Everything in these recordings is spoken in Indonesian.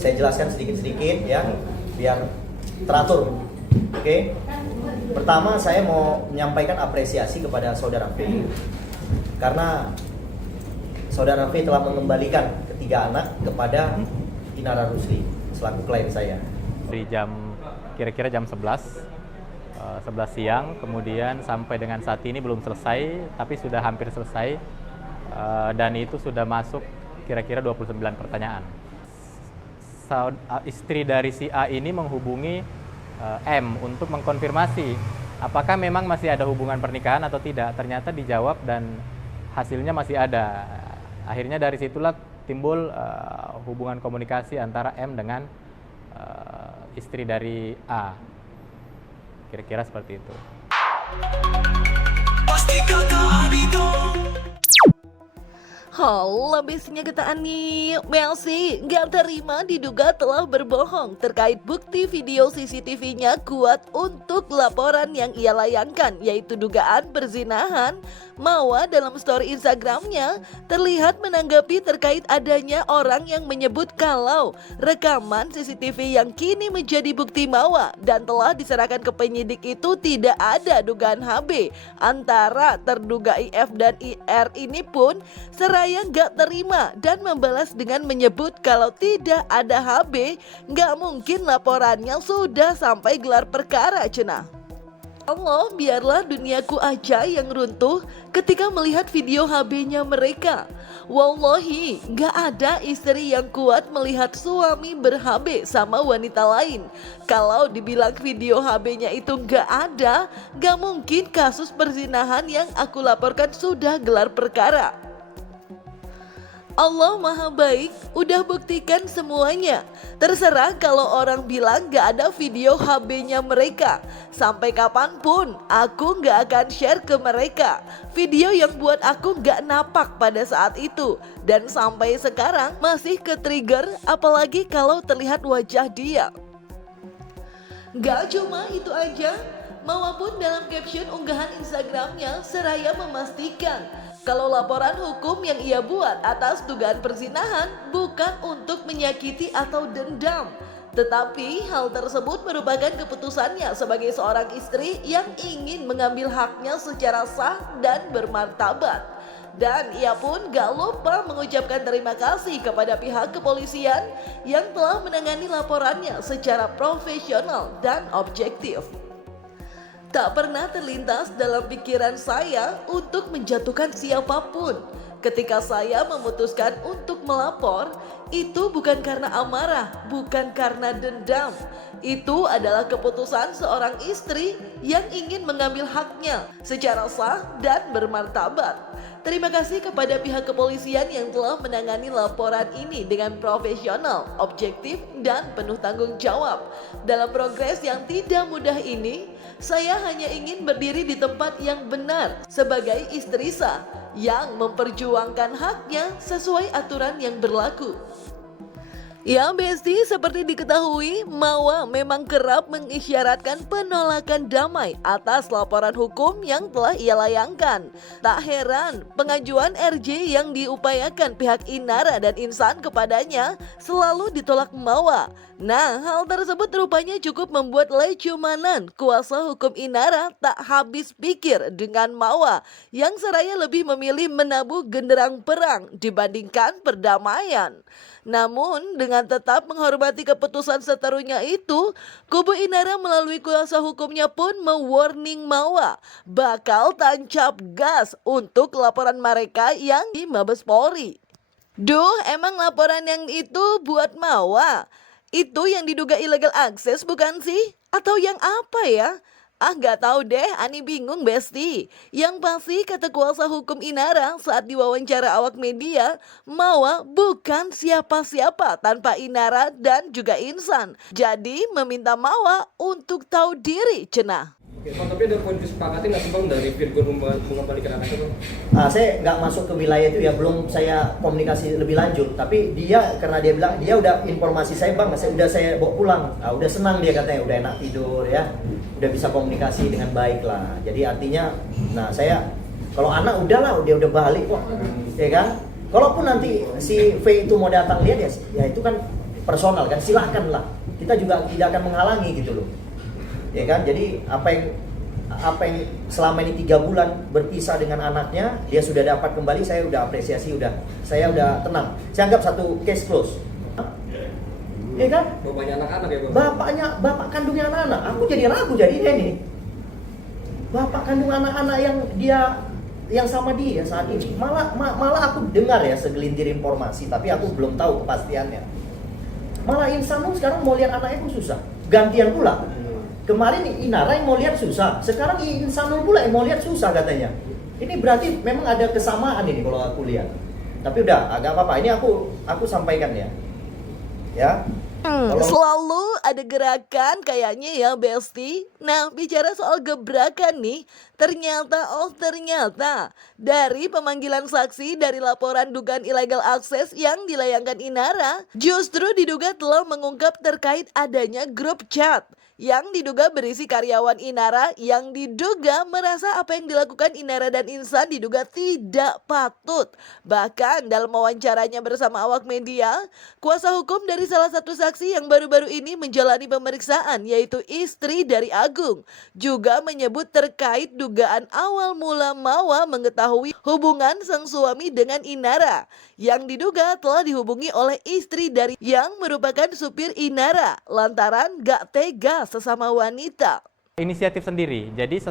saya jelaskan sedikit-sedikit ya, biar teratur. Oke. Pertama saya mau menyampaikan apresiasi kepada Saudara V karena Saudara V telah mengembalikan ketiga anak kepada Inara Rusli selaku klien saya. Di kira-kira jam 11 siang, kemudian sampai dengan saat ini belum selesai, tapi sudah hampir selesai, dan itu sudah masuk kira-kira 29 pertanyaan. Istri dari si A ini menghubungi M untuk mengkonfirmasi apakah memang masih ada hubungan pernikahan atau tidak. Ternyata dijawab dan hasilnya masih ada. Akhirnya dari situlah timbul hubungan komunikasi antara M dengan istri dari A. Kira-kira seperti itu. Lebihnya ketaan nih, Melsi nggak terima diduga telah berbohong terkait bukti video CCTV-nya kuat untuk laporan yang ia layangkan, yaitu dugaan perzinahan. Mawa dalam story Instagramnya terlihat menanggapi terkait adanya orang yang menyebut kalau rekaman CCTV yang kini menjadi bukti Mawa dan telah diserahkan ke penyidik itu tidak ada dugaan HB antara terduga IF dan IR ini pun seraya nggak terima dan membalas dengan menyebut kalau tidak ada HB, nggak mungkin laporannya sudah sampai gelar perkara cenah. Allah, biarlah duniaku aja yang runtuh ketika melihat video HB-nya mereka. Wallahi, gak ada istri yang kuat melihat suami ber-HB sama wanita lain. Kalau dibilang video HB-nya itu gak ada, gak mungkin kasus perzinahan yang aku laporkan sudah gelar perkara. Allah Maha Baik, udah buktikan semuanya. Terserah kalau orang bilang gak ada video HB-nya mereka. Sampai kapanpun aku gak akan share ke mereka video yang buat aku gak napak pada saat itu. Dan sampai sekarang masih ke-trigger, apalagi kalau terlihat wajah dia. Gak cuma itu aja, Mawa pun dalam caption unggahan Instagramnya seraya memastikan kalau laporan hukum yang ia buat atas dugaan perzinahan bukan untuk menyakiti atau dendam, tetapi hal tersebut merupakan keputusannya sebagai seorang istri yang ingin mengambil haknya secara sah dan bermartabat. Dan ia pun gak lupa mengucapkan terima kasih kepada pihak kepolisian yang telah menangani laporannya secara profesional dan objektif. Tak pernah terlintas dalam pikiran saya untuk menjatuhkan siapapun. Ketika saya memutuskan untuk melapor, itu bukan karena amarah, bukan karena dendam. Itu adalah keputusan seorang istri yang ingin mengambil haknya secara sah dan bermartabat. Terima kasih kepada pihak kepolisian yang telah menangani laporan ini dengan profesional, objektif, dan penuh tanggung jawab. Dalam progres yang tidak mudah ini, saya hanya ingin berdiri di tempat yang benar sebagai istri sah yang memperjuangkan haknya sesuai aturan yang berlaku. Ya Besti, seperti diketahui, Mawa memang kerap mengisyaratkan penolakan damai atas laporan hukum yang telah ia layangkan. Tak heran, pengajuan RJ yang diupayakan pihak Inara dan Insan kepadanya selalu ditolak Mawa. Nah, hal tersebut rupanya cukup membuat Lecumanan, kuasa hukum Inara, tak habis pikir dengan Mawa yang seraya lebih memilih menabuh genderang perang dibandingkan perdamaian. Namun dengan tetap menghormati keputusan seterunya itu, kubu Inara melalui kuasa hukumnya pun mewarning Mawa bakal tancap gas untuk laporan mereka yang di Mabes Polri. Duh, emang laporan yang itu buat Mawa? Itu yang diduga illegal access bukan sih? Atau yang apa ya? Gak tahu deh, Ani bingung Besti. Yang pasti kata kuasa hukum Inara saat diwawancara awak media, Mawa bukan siapa-siapa tanpa Inara dan juga Insan. Jadi meminta Mawa untuk tahu diri cenah. Oke, Bang, tapi ada poin disepakati nggak sih Bang dari Virgon mengembalikan anaknya Bang? Saya nggak masuk ke wilayah itu ya, belum saya komunikasi lebih lanjut. Tapi dia, karena dia bilang, dia udah informasi saya Bang, saya bawa pulang. Udah senang dia katanya, udah enak tidur ya, udah bisa komunikasi dengan baik lah. Jadi artinya, nah saya, kalau anak udahlah, dia udah balik kok, ya kan? Kalaupun nanti si V itu mau datang lihat ya itu kan personal kan, silakan lah. Kita juga tidak akan menghalangi gitu loh. Ya kan? Jadi apa yang selama ini 3 bulan berpisah dengan anaknya, dia sudah dapat kembali, saya udah apresiasi, saya udah tenang. Saya anggap satu case close. Ya kan? Bapaknya anak-anak ya Bang? Bapak kandungnya anak-anak. Aku jadi ragu jadinya ini. Bapak kandung anak-anak yang sama dia saat ini. Malah aku dengar ya segelintir informasi, tapi aku belum tahu kepastiannya. Malah Insanul sekarang mau lihat anaknya pun susah. Gantian pula. Kemarin Inara yang mau lihat susah, sekarang Insanul pula yang mau lihat susah katanya. Ini berarti memang ada kesamaan ini kalau aku lihat. Tapi udah, agak apa-apa. Ini aku sampaikan ya. Ya. Selalu ada gerakan kayaknya ya Besti. Nah bicara soal gebrakan nih, ternyata dari pemanggilan saksi dari laporan dugaan illegal access yang dilayangkan Inara, justru diduga telah mengungkap terkait adanya grup chat yang diduga berisi karyawan Inara yang diduga merasa apa yang dilakukan Inara dan Insan diduga tidak patut. Bahkan dalam wawancaranya bersama awak media, kuasa hukum dari salah satu saksi yang baru-baru ini menjalani pemeriksaan yaitu istri dari Agung juga menyebut terkait dugaan awal mula Mawa mengetahui hubungan sang suami dengan Inara yang diduga telah dihubungi oleh istri dari yang merupakan supir Inara lantaran gak tega sesama wanita. Inisiatif sendiri, jadi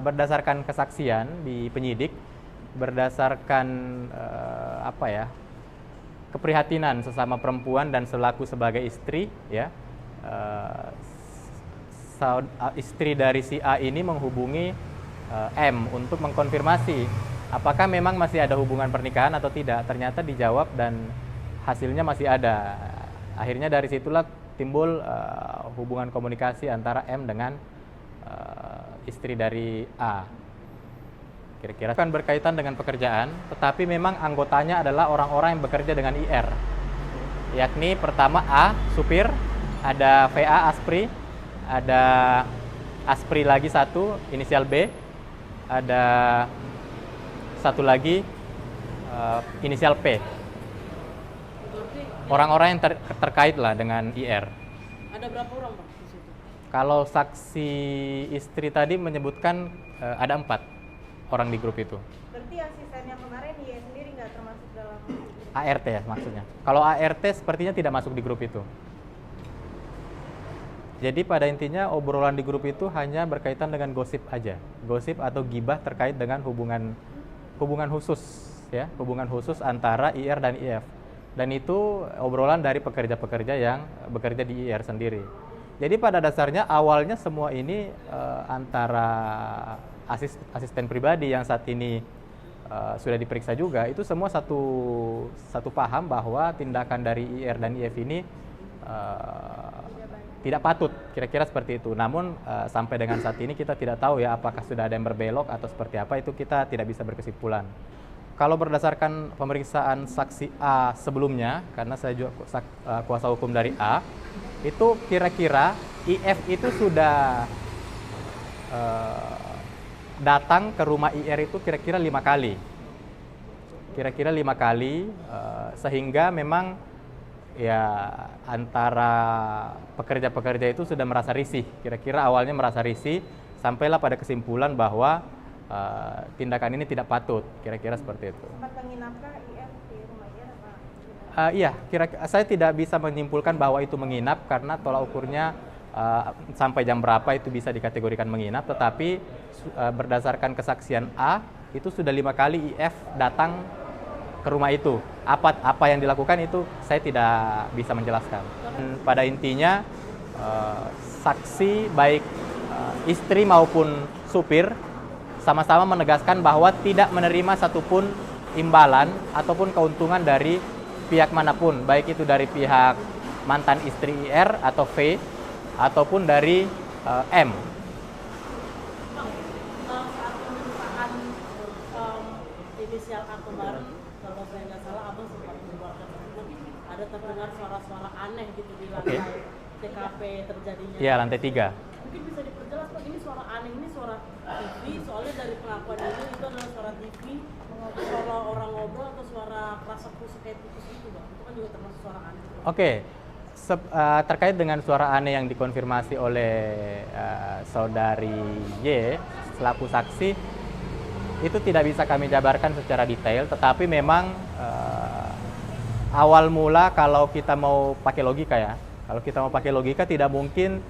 berdasarkan kesaksian di penyidik, berdasarkan keprihatinan sesama perempuan dan selaku sebagai istri, ya, istri dari si A ini menghubungi M untuk mengkonfirmasi apakah memang masih ada hubungan pernikahan atau tidak. Ternyata dijawab dan hasilnya masih ada. Akhirnya dari situlah timbul hubungan komunikasi antara M dengan istri dari A. Kira-kira kan berkaitan dengan pekerjaan, tetapi memang anggotanya adalah orang-orang yang bekerja dengan IR. Yakni pertama A, supir, ada VA, Aspri, ada Aspri lagi satu, inisial B, ada satu lagi inisial P. Orang-orang yang terkait lah dengan IR. Ada berapa orang Pak di situ? Kalau saksi istri tadi menyebutkan ada 4 orang di grup itu. Berarti asistennya kemarin dia sendiri nggak termasuk dalam ART ya maksudnya. Kalau ART sepertinya tidak masuk di grup itu. Jadi pada intinya obrolan di grup itu hanya berkaitan dengan gosip aja. Gosip atau gibah terkait dengan hubungan khusus ya, hubungan khusus antara IR dan IF. Dan itu obrolan dari pekerja-pekerja yang bekerja di IR sendiri. Jadi pada dasarnya awalnya semua ini antara asisten pribadi yang saat ini sudah diperiksa juga, itu semua satu paham bahwa tindakan dari IR dan IF ini tidak patut, kira-kira seperti itu. Namun sampai dengan saat ini kita tidak tahu ya apakah sudah ada yang berbelok atau seperti apa, itu kita tidak bisa berkesimpulan. Kalau berdasarkan pemeriksaan saksi A sebelumnya, karena saya juga kuasa hukum dari A, itu kira-kira IF itu sudah datang ke rumah IR itu kira-kira 5 kali. Kira-kira 5 kali, sehingga memang ya antara pekerja-pekerja itu sudah merasa risih. Kira-kira awalnya merasa risih, sampailah pada kesimpulan bahwa tindakan ini tidak patut, kira-kira seperti itu. sempat menginapkah IF di rumah IR apa? Iya, saya tidak bisa menyimpulkan bahwa itu menginap karena tolak ukurnya sampai jam berapa itu bisa dikategorikan menginap, tetapi berdasarkan kesaksian A itu sudah 5 kali IF datang ke rumah itu. Apa yang dilakukan itu saya tidak bisa menjelaskan. Dan pada intinya saksi baik istri maupun supir sama-sama menegaskan bahwa tidak menerima satupun imbalan ataupun keuntungan dari pihak manapun, baik itu dari pihak mantan istri IR atau V ataupun dari M. Saat pemeriksaan inisial A kemarin, kalau saya nggak salah abang sempat mengeluarkan tersebut ada terdengar suara-suara aneh gitu di lantai TKP terjadinya. Iya, lantai 3. Mungkin bisa diperjelas Pak, ini suara aneh, ini suara TV, soalnya dari pengakuan ini itu adalah suara TV, suara orang ngobrol atau suara kerasa kusuk kayak putus itu Pak, itu kan juga termasuk suara aneh. Oke, Terkait dengan suara aneh yang dikonfirmasi oleh saudari Y selaku saksi, itu tidak bisa kami jabarkan secara detail, tetapi memang awal mula kalau kita mau pakai logika ya, kalau kita mau pakai logika tidak mungkin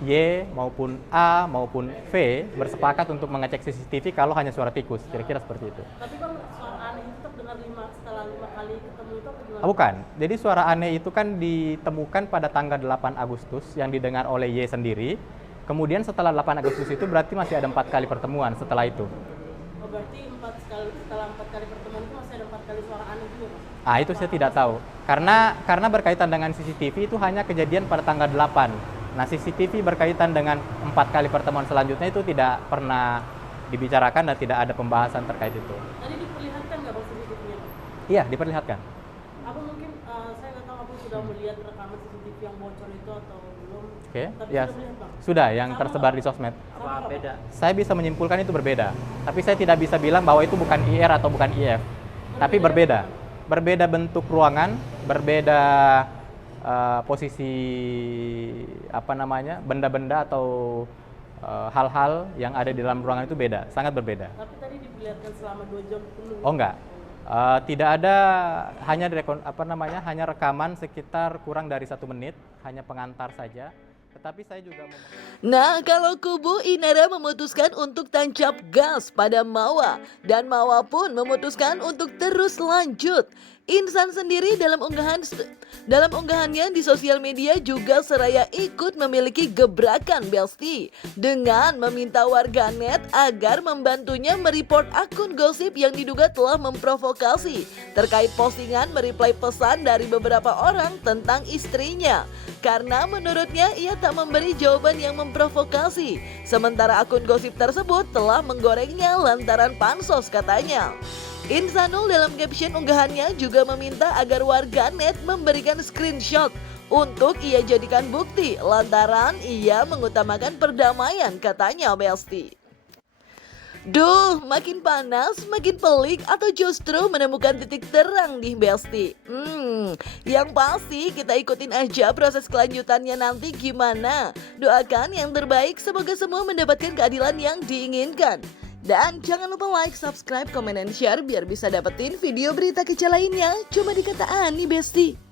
Y maupun A maupun V bersepakat untuk mengecek CCTV kalau hanya suara tikus, kira-kira seperti itu. Tapi bang, suara aneh itu terdengar setelah 5 kali ketemu itu apa gimana? Bukan, jadi suara aneh itu kan ditemukan pada tanggal 8 Agustus yang didengar oleh Y sendiri. Kemudian setelah 8 Agustus itu berarti masih ada 4 kali pertemuan setelah itu. Oh, berarti setelah 4 kali pertemuan itu masih ada 4 kali suara aneh juga, Mas? Ah, itu saya tidak tahu. Karena berkaitan dengan CCTV itu hanya kejadian pada tanggal 8. Nah, CCTV berkaitan dengan 4 kali pertemuan selanjutnya itu tidak pernah dibicarakan dan tidak ada pembahasan terkait itu. Tadi diperlihatkan nggak bang CCTV-nya? Iya, diperlihatkan. Abang mungkin, saya nggak tahu abang sudah melihat rekaman CCTV yang bocor itu atau belum? Oke, Tapi ya sudah melihat, Bang? sudah yang Sama tersebar nggak? di sosmed. Apa beda? Saya bisa menyimpulkan itu berbeda, tapi saya tidak bisa bilang bahwa itu bukan IR atau bukan IF. Tapi berbeda. Berbeda bentuk ruangan, berbeda posisi benda-benda atau hal-hal yang ada di dalam ruangan itu beda, sangat berbeda. Tapi tadi diperlihatkan selama 2 jam penuh. Oh enggak, tidak ada, hanya rekaman sekitar kurang dari 1 menit, hanya pengantar saja. Tetapi saya juga Nah, kalau kubu Inara memutuskan untuk tancap gas pada Mawa dan Mawa pun memutuskan untuk terus lanjut. Insan sendiri dalam unggahannya di sosial media juga seraya ikut memiliki gebrakan Belsti dengan meminta warganet agar membantunya mereport akun gosip yang diduga telah memprovokasi terkait postingan mereply pesan dari beberapa orang tentang istrinya. Karena menurutnya ia tak memberi jawaban yang memprovokasi. Sementara akun gosip tersebut telah menggorengnya lantaran pansos katanya. Insanul dalam caption unggahannya juga meminta agar warganet memberikan screenshot untuk ia jadikan bukti lantaran ia mengutamakan perdamaian katanya Belsti. Duh, makin panas, makin pelik atau justru menemukan titik terang nih Belsti? Yang pasti kita ikutin aja proses kelanjutannya nanti gimana. Doakan yang terbaik, semoga semua mendapatkan keadilan yang diinginkan. Dan jangan lupa like, subscribe, komen, dan share biar bisa dapetin video berita kece lainnya cuma di Kata Ani Besti.